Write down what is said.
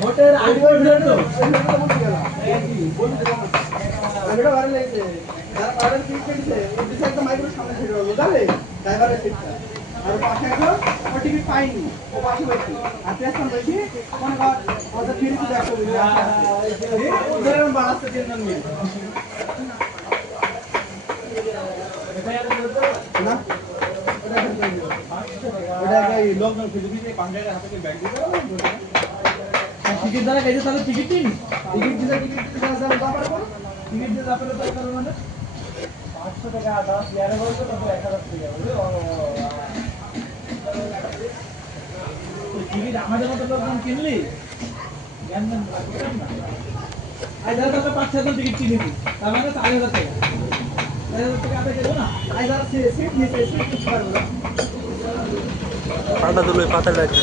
ভোটের আগে তো আগেটা ভালো লাগছে যারা পাড়ার সিট পেয়েছে ওই দিকে একটা মাইক্রো সামনে ছিল বুঝলে ড্রাইভারের সিটটা আর পাশে একজন ও টিকিট পাইনি ও পাশে বসে আর পেছন বসে কোন ওটা ফিরে দেখো ওদের বাড়াতে তিনজন মিলে না ওটা কি লকডাউন ফিলিপিনে কন্ট্রাক্টর হাতে ব্যাগ দিতে টিকিট দ্বারা গেছে তাহলে টিকিট দিন টিকিট দিলে টিকিট দিতে যাবে ব্যাপার করো টিকিট দিতে যাবে তো করো মানে 500 টাকা 10 ইয়ারে বলছো তো 1000 টাকা তো টিকিট আমাদের মতো লোকজন কিনলি জ্ঞান না আই যারা তো 500 টিকিট কিনেছি তার মানে 4000 টাকা 4000 টাকা আপনি দেবো না আই যারা সিট নিতে সিট কিছু পারবো না পাতা তুলে পাতা লাগছে